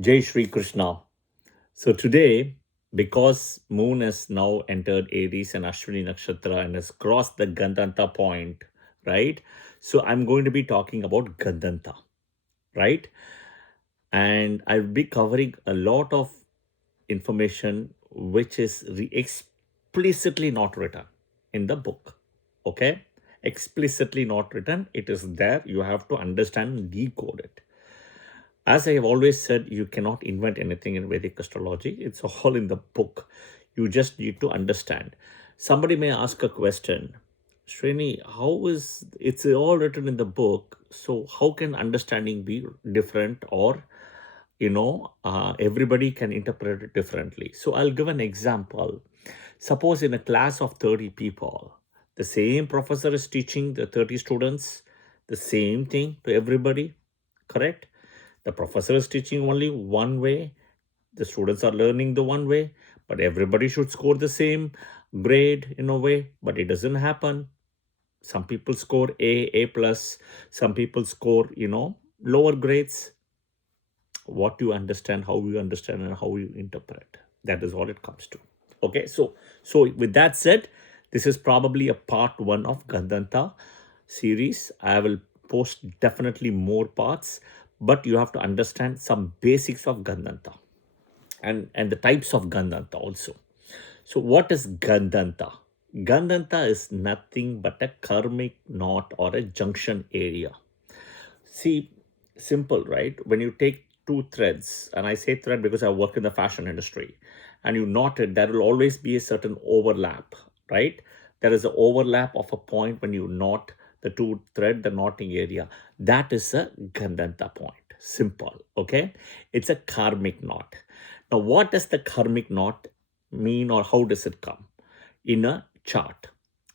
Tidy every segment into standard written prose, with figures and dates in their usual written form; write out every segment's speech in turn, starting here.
Jai Shri Krishna. So today, because Moon has now entered Aries and Ashwini Nakshatra and has crossed the Gandanta point, right? So I'm going to be talking about Gandanta, right? And I'll be covering a lot of information which is explicitly not written in the book. Okay? Explicitly not written. It is there. You have to understand and decode it. As I have always said, you cannot invent anything in Vedic astrology. It's all in the book. You just need to understand. Somebody may ask a question, Srini, how is it's all written in the book? So how can understanding be different, or everybody can interpret it differently? So I'll give an example. Suppose in a class of 30 people, the same professor is teaching the 30 students the same thing to everybody, correct? The professor is teaching only one way, the students are learning the one way, but everybody should score the same grade in a way, but it doesn't happen. Some people score A plus, some people score, lower grades. What you understand, how you understand, and how you interpret. That is all it comes to. Okay, so with that said, this is probably a part one of Gandanta series. I will post definitely more parts, but you have to understand some basics of Gandanta and the types of Gandanta also. So what is Gandanta? Gandanta is nothing but a karmic knot or a junction area. See, simple, right? When you take two threads, and I say thread because I work in the fashion industry, and you knot it, there will always be a certain overlap, right? There is an overlap of a point when you knot the two thread, the knotting area. That is a Gandanta point. Simple, okay? It's a karmic knot. Now, what does the karmic knot mean, or how does it come in a chart?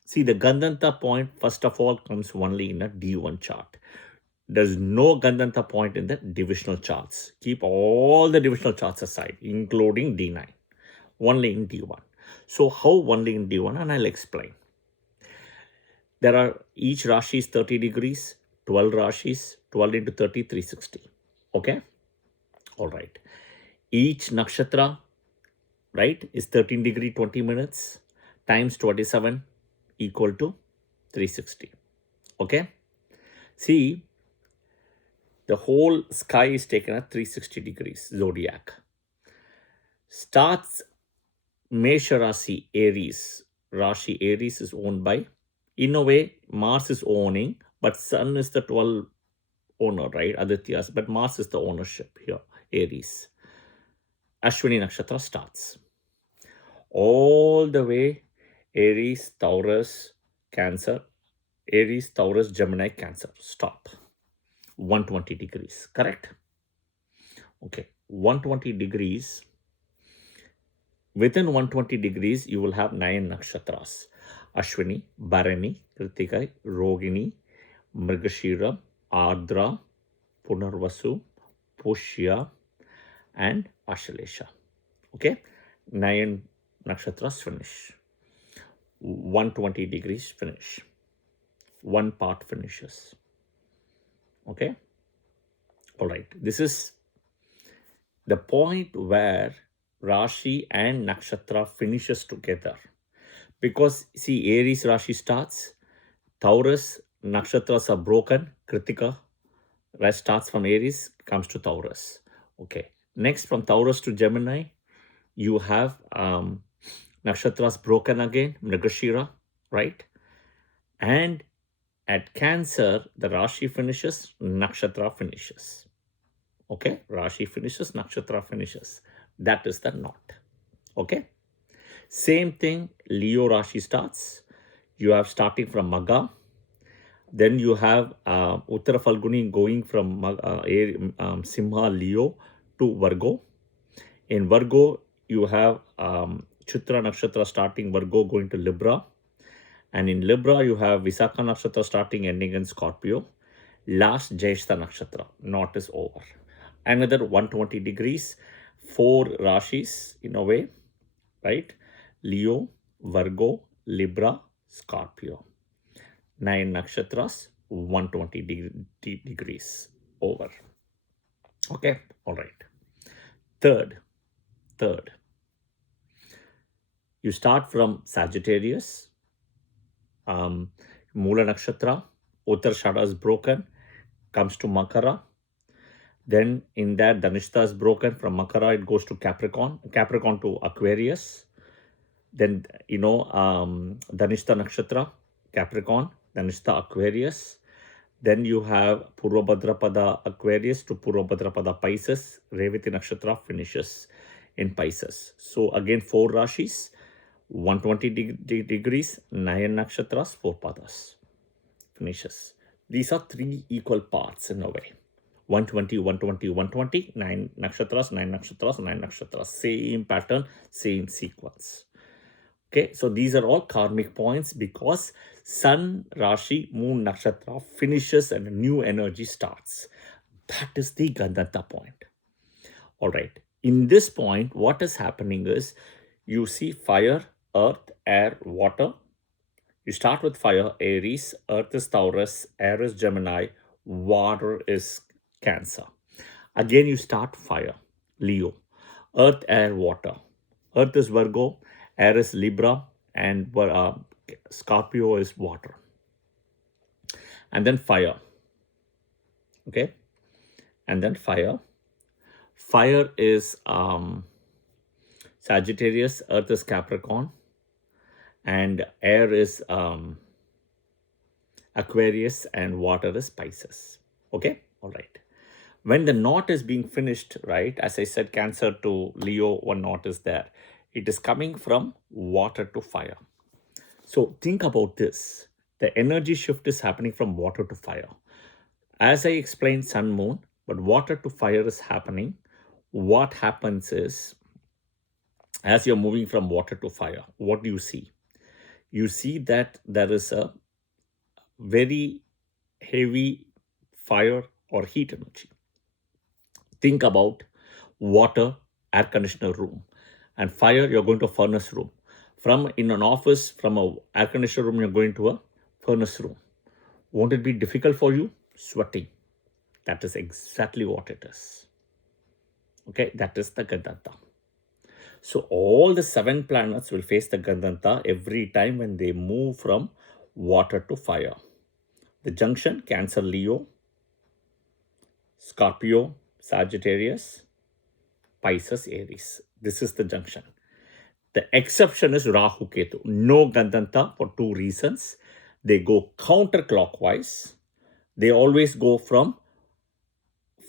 See, the Gandanta point, first of all, comes only in a D1 chart. There's no Gandanta point in the divisional charts. Keep all the divisional charts aside, including D9. Only in D1. So how only in D1? And I'll explain. There are, each Rashi is 30 degrees, 12 Rashis, 12 into 30, 360. Okay? All right. Each nakshatra, right, is 13 degree, 20 minutes times 27 equal to 360. Okay? See, the whole sky is taken at 360 degrees, zodiac. Starts Mesha Rashi, Aries. Rashi Aries is owned by, in a way, Mars is owning, but Sun is the 12 owner, right? Adityas, but Mars is the ownership here, Aries. Ashwini Nakshatra starts. All the way, Aries, Taurus, Cancer, Aries, Taurus, Gemini, Cancer. Stop. 120 degrees, correct? Okay, 120 degrees. Within 120 degrees, you will have 9 nakshatras. Ashwini, Bharani, Kritika, Rogini, Mrigashira, Ardra, Punarvasu, Pushya, and Ashalesha. Okay, 9 nakshatras finish. 120 degrees finish. One part finishes. Okay, all right. This is the point where Rashi and Nakshatra finishes together. Because see, Aries Rashi starts, Taurus Nakshatras are broken, Kritika rest starts from Aries, comes to Taurus. Okay. Next, from Taurus to Gemini, you have Nakshatras broken again, Mrigashira, right? And at Cancer, the Rashi finishes, Nakshatra finishes. Okay, Rashi finishes, Nakshatra finishes. That is the knot. Okay. Same thing, Leo Rashi starts. You have starting from Magha. Then you have Uttara Falguni going from Simha, Leo to Virgo. In Virgo, you have Chitra Nakshatra starting Virgo going to Libra. And in Libra, you have Visakha Nakshatra starting ending in Scorpio. Last Jyeshta Nakshatra, knot is over. Another 120 degrees, 4 Rashis in a way, right? Leo, Virgo, Libra, Scorpio. 9 nakshatras, 120 degrees over. Okay, all right. Third, you start from Sagittarius, Mula Nakshatra, Uttarashada is broken, comes to Makara. Then in that, Dhanishta is broken. From Makara, it goes to Capricorn to Aquarius. Then, Dhanishta Nakshatra, Capricorn, Dhanishta Aquarius. Then you have Purva Bhadrapada Aquarius to Purva Bhadrapada Pisces. Revati Nakshatra finishes in Pisces. So again, 4 Rashis, 120 degrees, 9 Nakshatras, 4 Padas finishes. These are 3 equal parts in a way. 120, 120, 120, 9 Nakshatras, 9 Nakshatras, 9 Nakshatras. Same pattern, same sequence. Okay, so these are all karmic points because Sun, Rashi, Moon, Nakshatra finishes and a new energy starts. That is the Gandanta point. All right. In this point, what is happening is you see fire, earth, air, water. You start with fire, Aries, earth is Taurus, air is Gemini, water is Cancer. Again, you start fire, Leo, earth, air, water. Earth is Virgo, air is Libra, and Scorpio is water. And then fire. Okay. And then fire. Fire is Sagittarius, earth is Capricorn, and air is Aquarius, and water is Pisces. Okay. All right. When the knot is being finished, right, as I said, Cancer to Leo, one knot is there. It is coming from water to fire. So think about this. The energy shift is happening from water to fire. As I explained, sun, moon, but water to fire is happening. What happens is, as you're moving from water to fire, what do you see? You see that there is a very heavy fire or heat energy. Think about water, air conditioner room, and fire, you're going to a furnace room. From in an office, from a air conditioner room, you're going to a furnace room. Won't it be difficult for you? Sweating. That is exactly what it is. Okay, that is the Gandanta. So all the 7 planets will face the Gandanta every time when they move from water to fire. The junction, Cancer, Leo, Scorpio, Sagittarius, Pisces, Aries. This is the junction. The exception is Rahu Ketu. No Gandanta for 2 reasons. They go counterclockwise. They always go from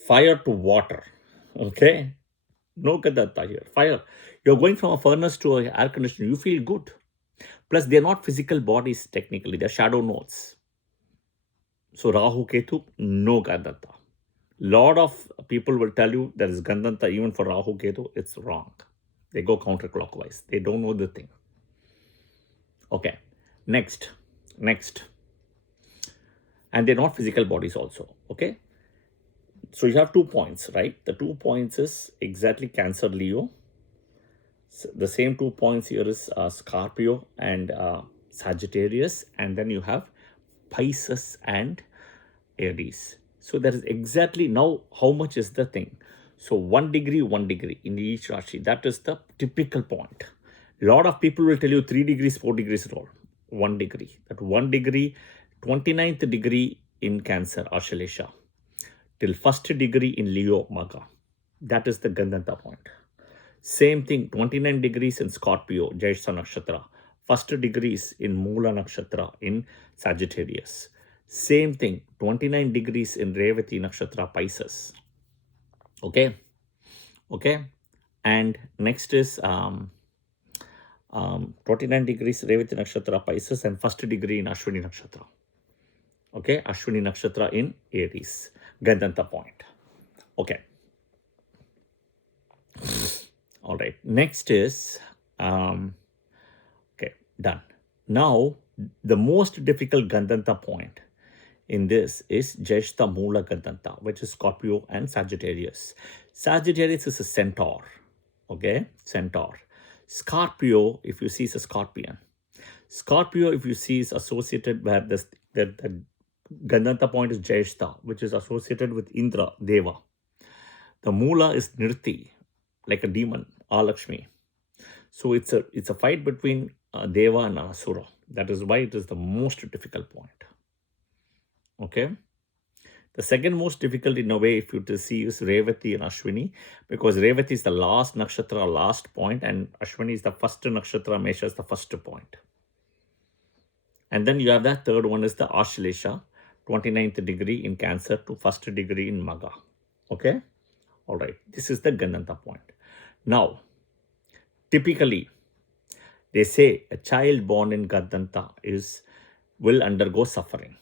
fire to water. Okay? No Gandanta here. Fire. You're going from a furnace to an air conditioner. You feel good. Plus, they're not physical bodies technically. They're shadow nodes. So Rahu Ketu, no Gandanta. Lot of people will tell you there is Gandanta even for Rahu Ketu. It's wrong. They go counterclockwise. They don't know the thing. Okay. Next. And they're not physical bodies also. Okay. So you have 2 points, right? The 2 points is exactly Cancer, Leo. So the same 2 points here is Scorpio and Sagittarius. And then you have Pisces and Aries. So that is exactly now how much is the thing. So 1 degree in each Rashi. That is the typical point. A lot of people will tell you 3 degrees, 4 degrees roll. 1 degree. That 1 degree, 29th degree in Cancer, Ashalesha. Till 1st degree in Leo, Maga. That is the Gandanta point. Same thing, 29 degrees in Scorpio, Jyotisha Nakshatra. 1st degrees in Mula Nakshatra in Sagittarius. Same thing, 29 degrees in Revati Nakshatra, Pisces. Okay. And next is 29 degrees Revati Nakshatra, Pisces, and 1st degree in Ashwini Nakshatra. Okay, Ashwini Nakshatra in Aries. Gandanta point. Okay. All right. Next is, okay, done. Now, the most difficult Gandanta point in this is Jyeshta Mula Gandanta, which is Scorpio and Sagittarius. Sagittarius is a centaur. Okay, centaur. Scorpio, if you see, is a scorpion. Scorpio, if you see, is associated where the Gandanta point is Jyeshta, which is associated with Indra, Deva. The Mula is Nirti, like a demon, Alakshmi. So it's a fight between Deva and Asura. That is why it is the most difficult point. Okay. The second most difficult in a way, if you to see, is Revati and Ashwini, because Revati is the last nakshatra, last point, and Ashwini is the first nakshatra, Mesha is the first point. And then you have that third one is the Ashlesha, 29th degree in Cancer to first degree in Maga. Okay. All right. This is the Gandanta point. Now, typically, they say a child born in Gandanta will undergo suffering.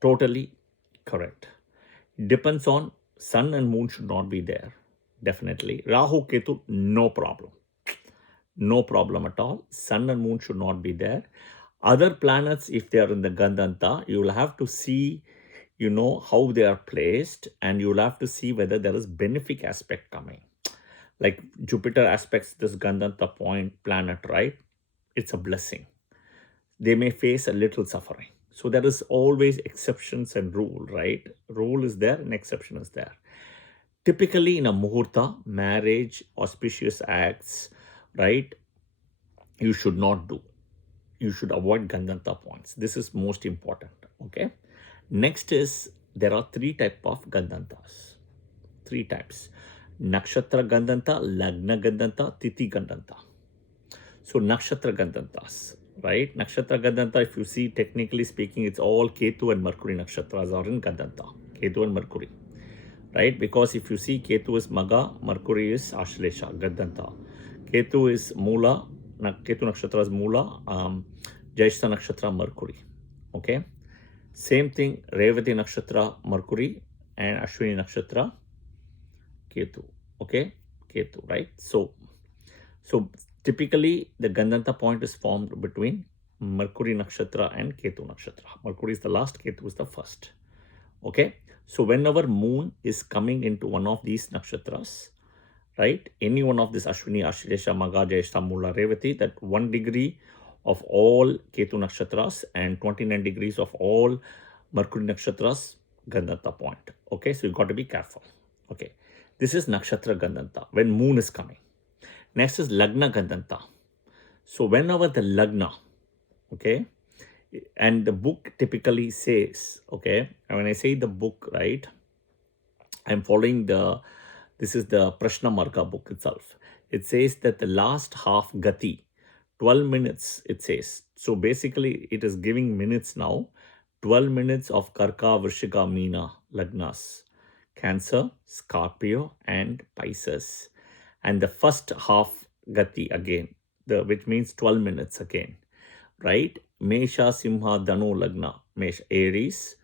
Totally correct. Depends on sun and moon should not be there. Definitely. Rahu, Ketu, no problem. No problem at all. Sun and moon should not be there. Other planets, if they are in the Gandanta, you will have to see, how they are placed, and you will have to see whether there is benefic aspect coming. Like Jupiter aspects this Gandanta point planet, right? It's a blessing. They may face a little suffering. So there is always exceptions and rule, right? Rule is there and exception is there. Typically in a muhurta, marriage, auspicious acts, right, you should not do. You should avoid Gandanta points. This is most important, okay? Next is, there are three types of Gandantas. Three types. Nakshatra Gandanta, Lagna Gandanta, Tithi Gandanta. So Nakshatra Gandantas, right? Nakshatra Gandanta, if you see, technically speaking, it's all Ketu and Mercury nakshatras are in Gandanta. Ketu and Mercury, right? Because if you see, Ketu is Maga, Mercury is Ashlesha, Gandanta. Ketu is Mula, Ketu nakshatra is Mula, Jyeshtha nakshatra, Mercury. Okay. Same thing, Revati nakshatra, Mercury, and Ashwini nakshatra, Ketu. Okay. Ketu, right? So typically the Gandanta point is formed between Mercury nakshatra and Ketu nakshatra. Mercury is the last, Ketu is the first. Okay. So whenever moon is coming into one of these nakshatras, right, any one of this Ashwini, Ashlesha, Maga, Jyeshtha, Mula, Revati, that 1 degree of all Ketu nakshatras and 29 degrees of all Mercury nakshatras, Gandanta point. Okay, so you got to be careful. Okay, this is nakshatra Gandanta when moon is coming. Next is Lagna Gandanta. So whenever the Lagna, okay, and the book typically says, okay, and when I say the book, right, I'm following this is the Prashna Marga book itself. It says that the last half Gati, 12 minutes, it says. So basically, it is giving minutes now. 12 minutes of Karka, Vrishika, Meena, Lagnas, Cancer, Scorpio, and Pisces. And the first half Gati again, which means 12 minutes again, right? Mesha, Simha, Danu, Lagna, Mesha, Aries,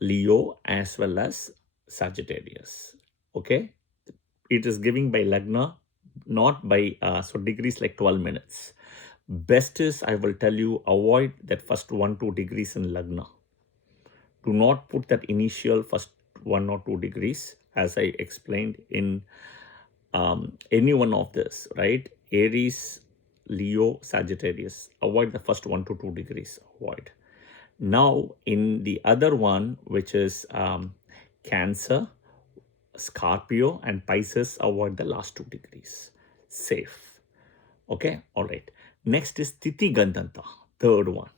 Leo, as well as Sagittarius. Okay, it is giving by Lagna, not by so degrees, like 12 minutes. Best is, I will tell you, avoid that first 1-2 degrees in Lagna. Do not put that initial first 1 or 2 degrees, as I explained in any one of this, right? Aries, Leo, Sagittarius. Avoid the first 1 to 2 degrees. Avoid. Now, in the other one, which is Cancer, Scorpio, and Pisces, avoid the last 2 degrees. Safe. Okay, all right. Next is Tithi Gandanta, third one.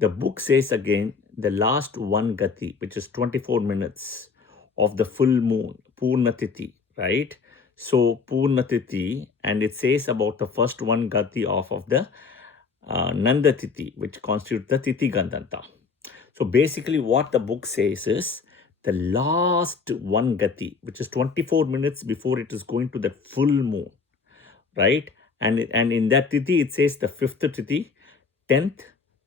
The book says again, the last one Gati, which is 24 minutes of the full moon, Purna Tithi, right? So Purna Tithi, and it says about the first one Gati of the Nanda Tithi, which constitutes the Tithi Gandanta. So basically what the book says is the last one Gati, which is 24 minutes before it is going to the full moon, right? And in that Tithi, it says the 5th Tithi, 10th,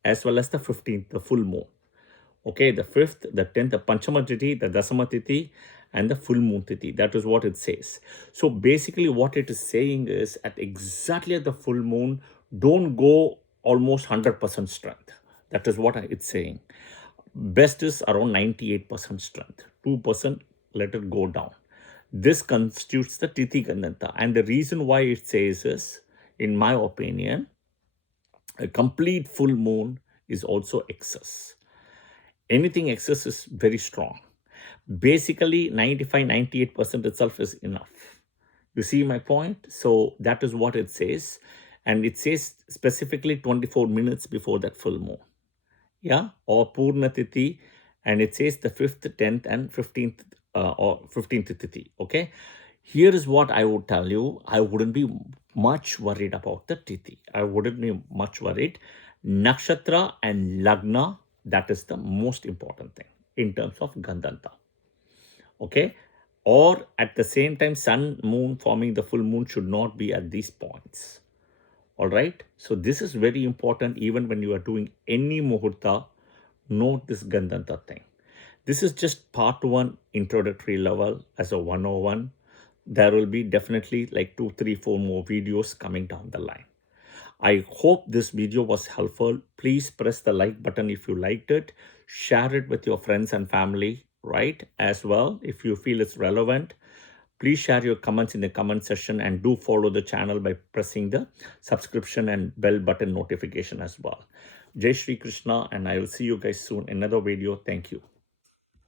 as well as the 15th, the full moon. Okay, the 5th, the 10th, the Panchama Tithi, the Dasama Tithi, and the full moon Tithi. That is what it says. So basically what it is saying is exactly at the full moon, don't go almost 100% strength. That is what it's saying. Best is around 98% strength. 2%, let it go down. This constitutes the Tithi Gandanta. And the reason why it says is, in my opinion, a complete full moon is also excess. Anything excess is very strong. Basically, 95-98% itself is enough. You see my point? So that is what it says. And it says specifically 24 minutes before that full moon. Yeah, or Purna Tithi, and it says the 5th, 10th, and 15th or 15th Tithi. Okay, here is what I would tell you. I wouldn't be much worried about the Tithi. I wouldn't be much worried. Nakshatra and Lagna, that is the most important thing in terms of Gandanta. Okay, or at the same time, Sun, Moon forming the full moon should not be at these points. All right, so this is very important. Even when you are doing any muhurta, note this Gandanta thing. This is just part 1 introductory level as a 101. There will be definitely like 2, 3, 4 more videos coming down the line. I hope this video was helpful. Please press the like button if you liked it. Share it with your friends and family, right? As well, if you feel it's relevant. Please share your comments in the comment section, and do follow the channel by pressing the subscription and bell button notification as well. Jai Shri Krishna, and I will see you guys soon in another video. Thank you.